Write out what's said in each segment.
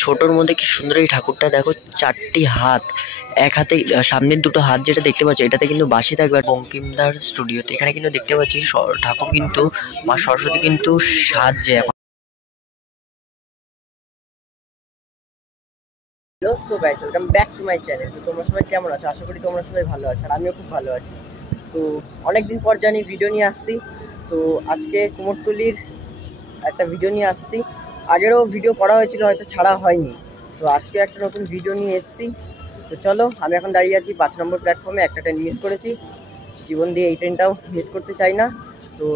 ছোটোর মধ্যে কি সুন্দর এই ঠাকুরটা দেখো, চারটি হাত, এক হাতে সামনের দুটো হাত যেটা দেখতে পাচ্ছ এটাতে কিন্তু বাঁশি থাকবে। বঙ্কিমদার স্টুডিওতে এখানে কিন্তু দেখতে পাচ্ছি ঠাকুর কিন্তু মা সরস্বতী কিন্তু সাজছে এখন। Hello so guys, welcome back to my channel. তো তোমরা সবাই কেমন আছো? আশা করি তোমরা সবাই ভালো আছো, আর আমিও খুব ভালো আছি। তো অনেকদিন পর জানি ভিডিও নিয়ে আসছি। তো আজকে কুমোরটুলির একটা ভিডিও নিয়ে আসছি। আগেরও ভিডিও করা হয়েছিল, হয়তো ছাড়া হয়নি। তো আজকে একটা নতুন ভিডিও নিয়ে এসেছি। তো চলো, আমি এখন দাঁড়িয়ে আছি 5 নম্বর প্ল্যাটফর্মে। একটা ট্রেন মিস করেছি, জীবন দিয়ে এই ট্রেনটাও মিস করতে চাই না। তো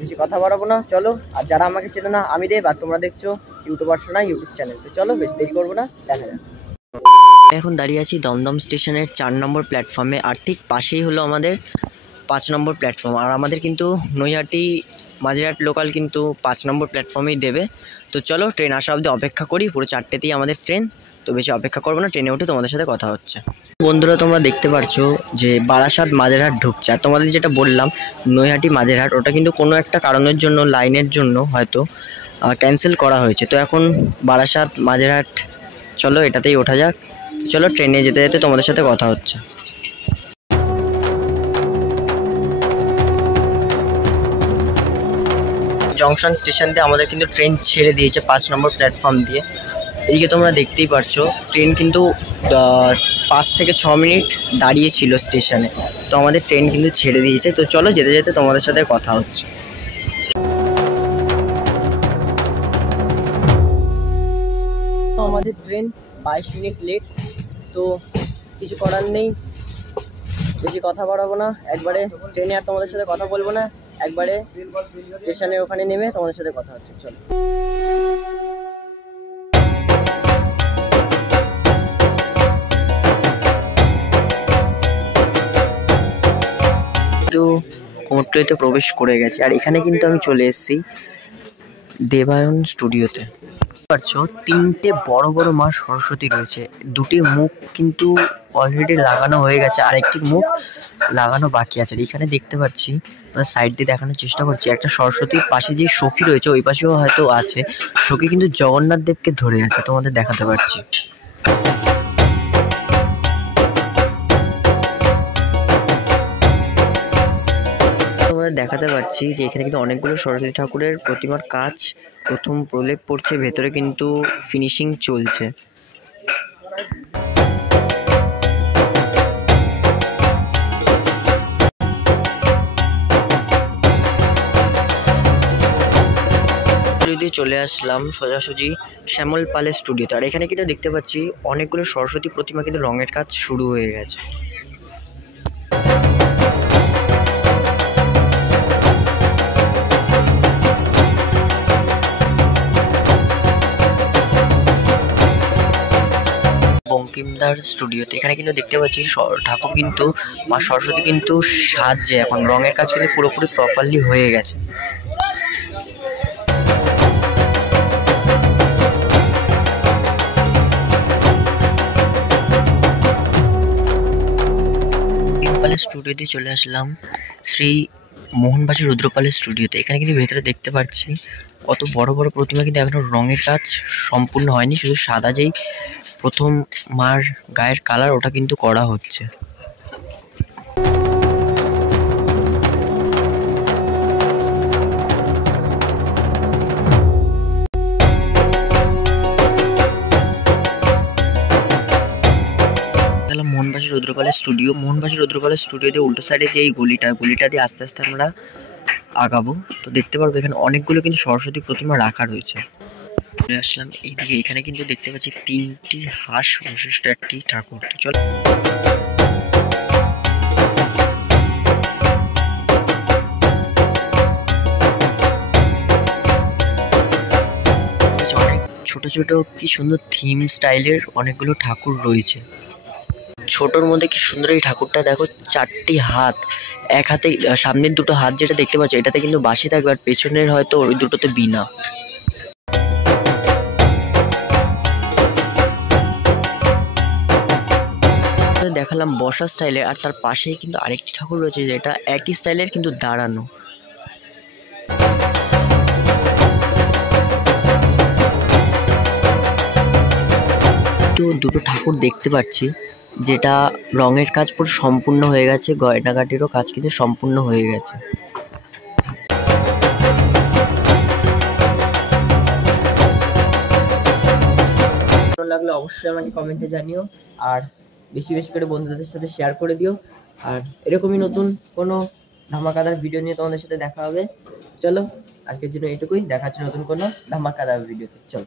বেশি কথা বাড়াবো না, চলো। আর যারা আমাকে চেনে না, আমি দেব, আর তোমরা দেখছো ইউটিউবার শোনা ইউটিউব চ্যানেল। তো চলো, বেশি দেরি করবো না, দেখা যাক। এখন দাঁড়িয়ে আছি দমদম স্টেশনের 4 নম্বর প্ল্যাটফর্মে, আর ঠিক পাশেই হলো আমাদের 5 নম্বর প্ল্যাটফর্ম। আর আমাদের কিন্তু নৈহাটি মাঝেরহাট লোকাল কিন্তু 5 নম্বর প্ল্যাটফর্মেই দেবে। তো চলো, ট্রেন আসা অবধি অপেক্ষা করি। পুরো 4টেতেই আমাদের ট্রেন। তো বেশি অপেক্ষা করবো না, ট্রেনে উঠে তোমাদের সাথে কথা হচ্ছে। বন্ধুরা, তোমরা দেখতে পারছো যে বারাসাত মাঝেরহাট ঢুকছে। আর তোমাদের যেটা বললাম নৈহাটি মাঝেরহাট, ওটা কিন্তু কোনো একটা কারণের জন্য, লাইনের জন্য হয়তো ক্যান্সেল করা হয়েছে। তো এখন বারাসাত মাঝেরহাট, চলো এটাতেই ওঠা যাক। চলো, ট্রেনে যেতে যেতে তোমাদের সাথে কথা হচ্ছে। জংশন স্টেশন দিয়ে আমাদের কিন্তু ট্রেন ছেড়ে দিয়েছে 5 নম্বর প্ল্যাটফর্ম দিয়ে। এদিকে তোমরা দেখতেই পারছো ট্রেন কিন্তু 5 থেকে 6 মিনিট দাঁড়িয়েছিল স্টেশনে। তো আমাদের ট্রেন কিন্তু ছেড়ে দিয়েছে। তো চলো, যেতে যেতে তোমাদের সাথে কথা হচ্ছে। তো আমাদের ট্রেন 22 মিনিট লেট। তো কিছু করার নেই, বেশি কথা বাড়াবো না। একবারে ট্রেনে আর তোমাদের সাথে কথা বলবো না, একবারে স্টেশনের ওখানে নেমে তোমাদের সাথে কথা হচ্ছে। চলো। কিন্তু কুমোরটুলিতে প্রবেশ করে গেছে, আর এখানে কিন্তু আমি চলে এসেছি দেবায়ন স্টুডিওতে। পারছো 3টে বড় বড় মা সরস্বতী রয়েছে। দুটির মুখ কিন্তু অলরেডি লাগানো হয়ে গেছে, আর একটি মুখ লাগানো বাকি আছে। এখানে দেখতে পাচ্ছি, সাইড দিয়ে দেখানোর চেষ্টা করছি, একটা সরস্বতীর পাশে যে সখী রয়েছে ওই পাশেও হয়তো আছে। সখী কিন্তু জগন্নাথ দেবকে ধরে আছে, তোমাদের দেখাতে পারছি। তোমাদের দেখাতে পারছি যে এখানে কিন্তু অনেকগুলো সরস্বতী ঠাকুরের প্রতিমার কাজ প্রথম প্রলেপ পড়ছে, ভেতরে কিন্তু ফিনিশিং চলছে। চলে আসলাম সোজাসুজি শ্যামল পালের স্টুডিওতে। আর এখানে কিন্তু দেখতে পাচ্ছি অনেকগুলো সরস্বতী প্রতিমা কিন্তু রঙের কাজ শুরু হয়ে গেছে। বঙ্কিমদার স্টুডিওতে এখানে কিন্তু দেখতে পাচ্ছি ঠাকুর কিন্তু মা সরস্বতী কিন্তু সাজছে এখন। রঙের কাজ কিন্তু পুরোপুরি প্রপারলি হয়ে গেছে। স্টুডিওতে চলে আসলাম শ্রী মোহনবাসী রুদ্রপালের স্টুডিওতে। এখানে কিন্তু ভেতরে দেখতে পাচ্ছি কত বড় বড় প্রতিমা, কিন্তু এখনো রঙের কাজ সম্পূর্ণ হয়নি। শুধু সাদা যেই প্রথম মার গায়ের কালার, ওটা কিন্তু করা হচ্ছে। মোহনবাসী রুদ্রপালের স্টুডিও। মোহনবাসী রুদ্রপালের স্টুডিও দিয়ে উল্টো সাইডে যে এই গলিটা দিয়ে আস্তে আস্তে আমরা আগাবো। তো দেখতে পারবো এখানে অনেকগুলো কিন্তু সরস্বতী প্রতিমা রাখা রয়েছে। চলে আসলাম এইদিকে। এখানে কিন্তু দেখতে পাচ্ছি 3টি হাঁস বিশিষ্ট একটি ঠাকুর। তো চলো, অনেক ছোট ছোট কি সুন্দর থিম স্টাইলের অনেকগুলো ঠাকুর রয়েছে। ছোটোর মধ্যে কি সুন্দর এই ঠাকুরটা দেখো, 4টি হাত, এক হাতে সামনের দুটো হাত যেটা দেখতে পাচ্ছ এটাতে কিন্তু বাঁশি থাকবে, আর পেছনের হয়তো ওই দুটোতে বীণা। দেখালাম বসা স্টাইলের, আর তার পাশেই কিন্তু আরেকটি ঠাকুর রয়েছে যেটা একই স্টাইলের কিন্তু দাঁড়ানো। দুটো ঠাকুর দেখতে পাচ্ছি, যেটা রঙের কাজ পুরো সম্পূর্ণ হয়ে গেছে, গয়নাগাটিরও কাজ কিন্তু সম্পূর্ণ হয়ে গেছে। ভালো লাগলে অবশ্যই আমাকে কমেন্টে জানিও, আর বেশি বেশি করে বন্ধুদের সাথে শেয়ার করে দিও। আর এরকমই নতুন কোনো ধামাকাদার ভিডিও নিয়ে তোমাদের সাথে দেখা হবে। চলো আজকের জন্য এইটুকুই, দেখা হচ্ছে নতুন কোনো ধামাকাদার ভিডিওতে। চলো।